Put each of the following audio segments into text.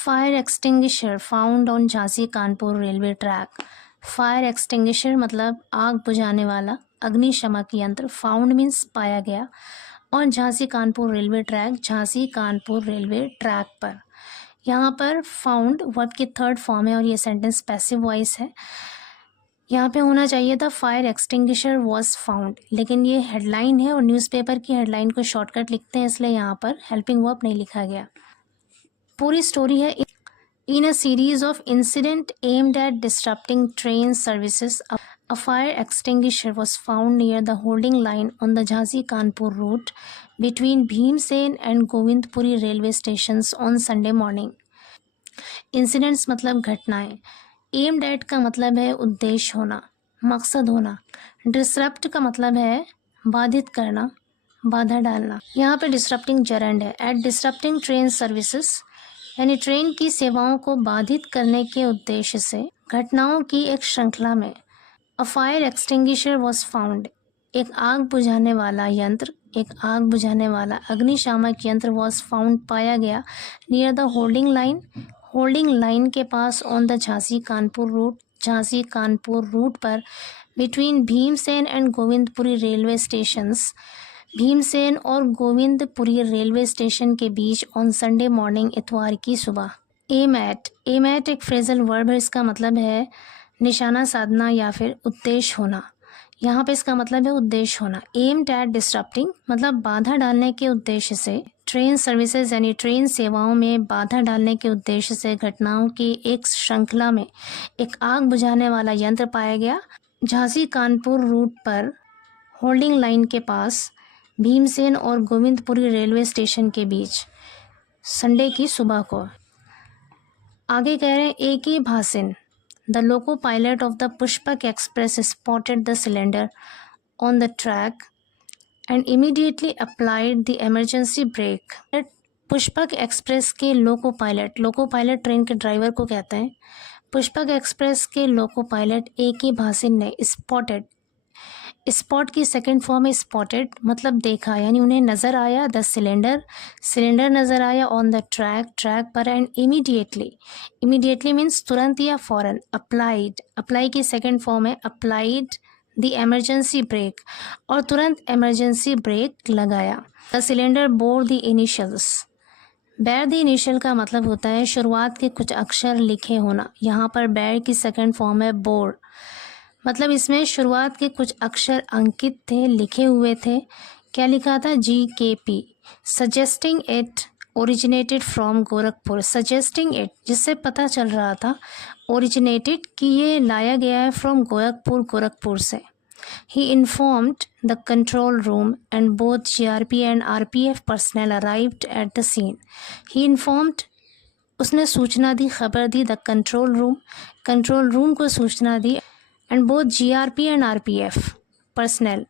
Fire extinguisher found on Jhansi Kanpur railway track. Fire extinguisher मतलब आग बुझाने वाला अग्निशमक यंत्र। फाउंड मीन्स पाया गया। और Jhansi Kanpur railway track, Jhansi Kanpur railway track पर। यहाँ पर फाउंड वर्ब की थर्ड फॉर्म है और ये सेंटेंस पैसिव वॉइस है। यहाँ पे होना चाहिए था फायर एक्सटिंग्विशर वॉज फाउंड, लेकिन ये हेडलाइन है और न्यूज़पेपर की हेडलाइन को शॉर्टकट लिखते हैं, इसलिए यहाँ पर हेल्पिंग वर्ब नहीं लिखा गया। पूरी स्टोरी है In a series of incidents aimed at disrupting train services, a fire extinguisher was found near the holding line on the Jhansi-Kanpur route between Bhimsen and Govindpuri railway stations on Sunday morning. Incidents मतलब घटनाएं। Aimed at का मतलब है उद्देश्य होना, मकसद होना। Disrupt का मतलब है बाधित करना, बाधा डालना। यहाँ पे disrupting gerund है। At disrupting train services यानी ट्रेन की सेवाओं को बाधित करने के उद्देश्य से घटनाओं की एक श्रृंखला में a fire extinguisher was found, एक आग बुझाने वाला यंत्र, एक आग बुझाने वाला अग्निशामक यंत्र वॉज फाउंड पाया गया नियर द होल्डिंग लाइन के पास on the Jhansi Kanpur route पर between Bhimsen and Govindpuri railway stations, Bhimsen और गोविंदपुरी रेलवे स्टेशन के बीच ऑन संडे मॉर्निंग, इतवार की सुबह। एम एट एक फ्रेजल वर्ब है, इसका मतलब है निशाना साधना या फिर उद्देश्य होना। यहाँ पे इसका मतलब है उद्देश्य होना। एम्ड एट डिस्टर्बिंग मतलब बाधा डालने के उद्देश्य से, ट्रेन सर्विसेज यानी ट्रेन सेवाओं में बाधा डालने के उद्देश्य से घटनाओं की एक श्रृंखला में एक आग बुझाने वाला यंत्र पाया गया झांसी कानपुर रूट पर होल्डिंग लाइन के पास भीमसेन और गोविंदपुरी रेलवे स्टेशन के बीच संडे की सुबह को। आगे कह रहे हैं A.K. Bhasin, the loco pilot of the Pushpak express spotted the cylinder on the track and immediately applied the emergency break. Pushpak express के लोको पायलट ट्रेन के ड्राइवर को कहते हैं। पुष्पक एक्सप्रेस के लोको पायलट A.K. भासिन ने स्पॉट की सेकंड फॉर्म है spotted मतलब देखा, यानी उन्हें नज़र आया। द सिलेंडर नज़र आया ऑन द ट्रैक पर। एंड इमीडिएटली मीन्स तुरंत या फौरन। अप्लाई की सेकंड फॉर्म है अप्लाइड द इमरजेंसी ब्रेक और तुरंत इमरजेंसी ब्रेक लगाया। The cylinder bore the initials, bear the initial का मतलब होता है शुरुआत के कुछ अक्षर लिखे होना। यहाँ पर बेयर की सेकंड फॉर्म है बोर, मतलब इसमें शुरुआत के कुछ अक्षर अंकित थे, लिखे हुए थे। क्या लिखा था? GKP। Suggesting it originated from Gorakhpur. Suggesting it जिससे पता चल रहा था ओरिजिनेटेड कि ये लाया गया है फ्रॉम गोरखपुर से। He informed the control room and both GRP and RPF personnel arrived at the scene. He informed उसने सूचना दी, खबर दी। द कंट्रोल रूम को सूचना दी and both GRP and RPF personnel,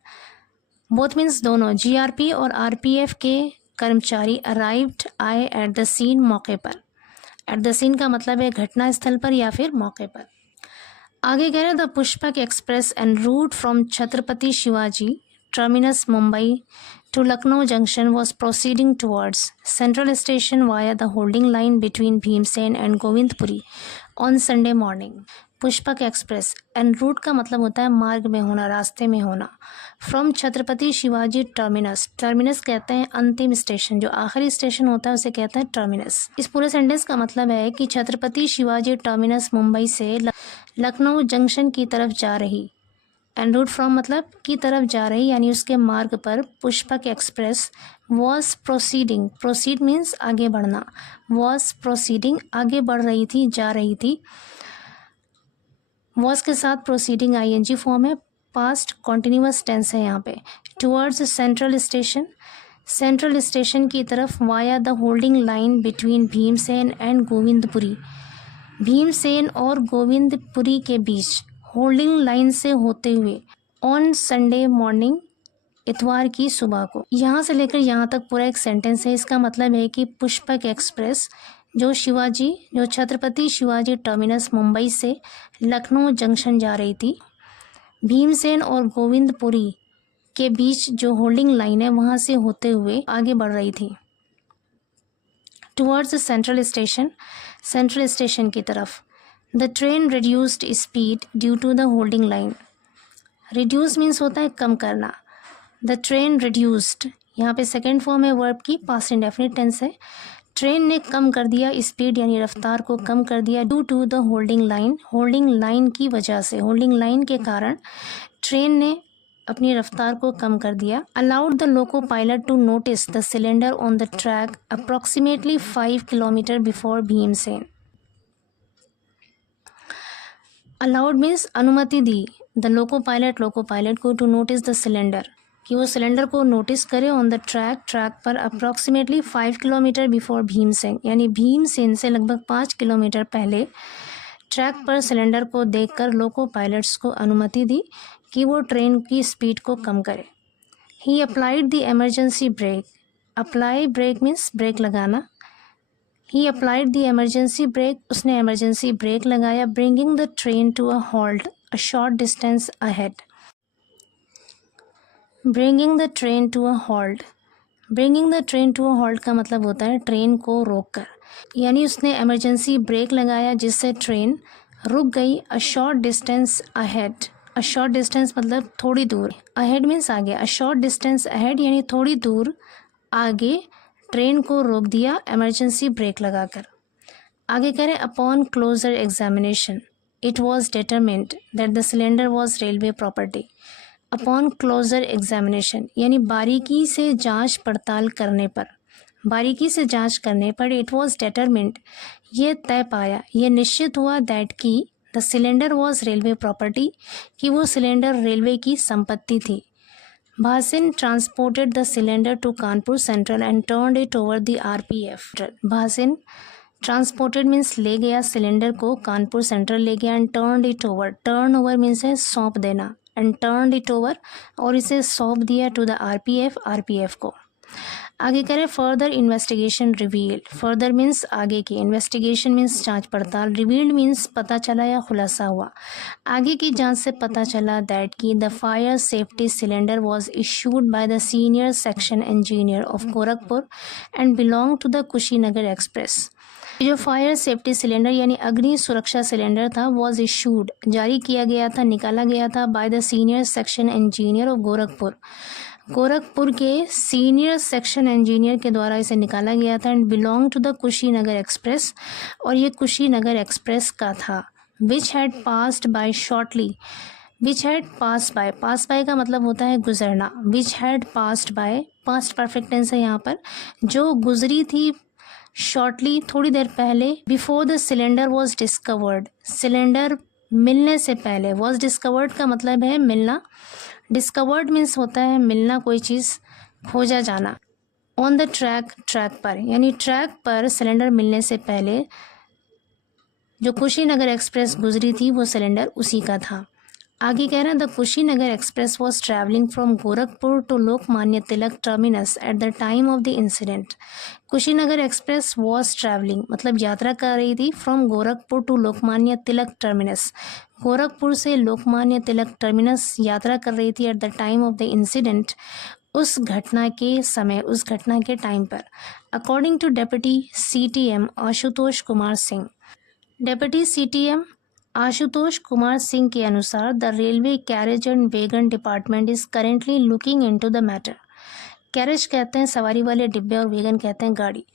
both means दोनों, GRP और RPF के कर्मचारी अराइव्ड आए एट द सीन मौके पर। एट द सीन का मतलब है घटना स्थल पर या फिर मौके पर। आगे कह रहे हैं the Pushpak express en route from Chhatrapati Shivaji terminus Mumbai to Lucknow Junction was proceeding towards Central Station via the holding line between Bhimsen and Govindpuri on Sunday morning. Pushpak express en route का मतलब होता है मार्ग में होना, रास्ते में होना। फ्रॉम छत्रपति शिवाजी टर्मिनस कहते हैं अंतिम स्टेशन, जो आखिरी स्टेशन होता है उसे कहते हैं टर्मिनस। इस पूरे सेंटेंस का मतलब है कि छत्रपति शिवाजी टर्मिनस मुंबई से लखनऊ जंक्शन की तरफ जा रही। एंड रूट फ्रॉम मतलब की तरफ जा रही, यानी उसके मार्ग पर Pushpak express was proceeding. Proceed means आगे बढ़ना। वॉज प्रोसीडिंग आगे बढ़ रही थी, जा रही थी। वॉज के साथ प्रोसीडिंग ING फॉर्म है, पास्ट कॉन्टिन्यूअस टेंस है यहाँ पे। टुवर्ड्स सेंट्रल स्टेशन की तरफ via the holding line between Bhimsen and Govindpuri. Bhimsen और गोविंदपुरी के बीच होल्डिंग लाइन से होते हुए ऑन संडे मॉर्निंग इतवार की सुबह को। यहाँ से लेकर यहाँ तक पूरा एक सेंटेंस है। इसका मतलब है कि पुष्पक एक्सप्रेस जो छत्रपति शिवाजी टर्मिनस मुंबई से लखनऊ जंक्शन जा रही थी, भीमसेन और गोविंदपुरी के बीच जो होल्डिंग लाइन है वहाँ से होते हुए आगे बढ़ रही थी। टुवर्ड्स सेंट्रल स्टेशन की तरफ। The train reduced speed due to the holding line. Reduce means होता है कम करना। द ट्रेन रिड्यूस्ड यहाँ पे सेकेंड फॉर्म है वर्ब की, पास्ट इंडेफिनिट टेंस है। ट्रेन ने कम कर दिया स्पीड यानी रफ्तार को कम कर दिया due to the holding line, holding line की वजह से, होल्डिंग लाइन के कारण ट्रेन ने अपनी रफ्तार को कम कर दिया। Allowed the loco pilot to notice the cylinder on the track approximately 5 kilometre before Bhimsen. Allowed means अनुमति दी, द लोको पायलट को टू नोटिस द सिलेंडर कि वो सिलेंडर को नोटिस करे ऑन द ट्रैक पर अप्रॉक्सीमेटली 5 किलोमीटर बिफोर भीमसेन, यानी भीमसेन से लगभग 5 किलोमीटर पहले ट्रैक पर सिलेंडर को देखकर लोको पायलट्स को अनुमति दी कि वो ट्रेन की स्पीड को कम करे। He applied the emergency brake. Apply brake means brake लगाना। He applied the emergency brake, उसने इमरजेंसी ब्रेक लगाया। Bringing the train to a halt a short distance ahead. Bringing the train to a halt. Bringing the train to a halt का मतलब होता है train को रोक कर, यानी उसने इमरजेंसी ब्रेक लगाया जिससे ट्रेन रुक गई। अ शॉर्ट डिस्टेंस अहेड। अ शॉर्ट डिस्टेंस मतलब थोड़ी दूर, अहेड मीन्स आगे। अ शॉर्ट डिस्टेंस अहेड यानी थोड़ी दूर आगे ट्रेन को रोक दिया इमरजेंसी ब्रेक लगाकर। आगे करें upon closer examination it was determined that the cylinder was railway property. Upon closer examination यानी बारीकी से जांच पड़ताल करने पर, बारीकी से जांच करने पर इट वॉज डिटरमिन्ड ये तय पाया, ये निश्चित हुआ दैट की the cylinder was railway property कि वो सिलेंडर रेलवे की संपत्ति थी। Bhasin transported the cylinder to Kanpur central and turned it over the RPF. Bhasin transported means ले गया सिलेंडर को, कानपुर सेंट्रल ले गया, and turned it over. Turn over means है सौंप देना, एंड टर्न्ड इट ओवर और इसे सौंप दिया टू द आरपीएफ को। आगे करें further investigation revealed. Further means आगे की, इन्वेस्टिगेशन मीन्स जांच पड़ताल, रिवील्ड मीन्स पता चला या खुलासा हुआ। आगे की जांच से पता चला दैट की the fire safety cylinder was issued by the senior section engineer of Gorakhpur and belong to the Kushinagar express. जो फायर सेफ्टी सिलेंडर यानी अग्नि सुरक्षा सिलेंडर था वॉज इशूड जारी किया गया था, निकाला गया था bye the senior section engineer of Gorakhpur, Gorakhpur के सीनियर सेक्शन इंजीनियर के द्वारा इसे निकाला गया था। And belong to the Kushinagar express और ये कुशीनगर एक्सप्रेस का था। Which had passed by shortly. Which had pass by, pass by का मतलब होता है गुजरना। Which had passed by past perfect tense है यहाँ पर, जो गुजरी थी शॉर्टली थोड़ी देर पहले। Before the cylinder was discovered, cylinder मिलने से पहले। वॉज डिस्कवर्ड का मतलब है मिलना, डिस्कवर्ड मीन्स होता है मिलना, कोई चीज़ खोजा जाना। ऑन द ट्रैक, ट्रैक पर, यानी ट्रैक पर सिलेंडर मिलने से पहले जो कुशीनगर एक्सप्रेस गुजरी थी वो सिलेंडर उसी का था। आगे कह रहे हैं the Kushinagar express was travelling from Gorakhpur to Lokmanya Tilak terminus at the time of the incident. Kushinagar express was travelling मतलब यात्रा कर रही थी from Gorakhpur to Lokmanya Tilak terminus, Gorakhpur से लोकमान्य तिलक टर्मिनस यात्रा कर रही थी at the time of the incident, उस घटना के समय, उस घटना के टाइम पर। According to deputy CTM Ashutosh Kumar Singh. Deputy CTM Ashutosh Kumar Singh के अनुसार the railway carriage and wagon department is currently looking into the matter. Carriage कहते हैं सवारी वाले डिब्बे और वेगन कहते हैं गाड़ी।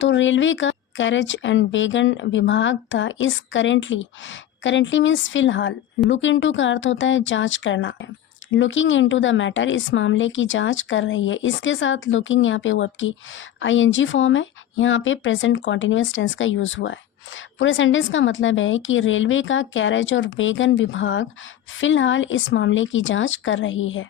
तो रेलवे का कैरेज एंड वेगन विभाग था इस करेंटली, करेंटली मीन्स फिलहाल, लुक इनटू का अर्थ होता है जांच करना। लुकिंग इनटू द मैटर इस मामले की जांच कर रही है। इसके साथ लुकिंग यहाँ पे वर्ब की ING फॉर्म है, यहाँ पे प्रेजेंट कॉन्टिन्यूअस टेंस का यूज़ हुआ है। पूरे सेंटेंस का मतलब है कि रेलवे का कैरेज और वेगन विभाग फिलहाल इस मामले की जांच कर रही है।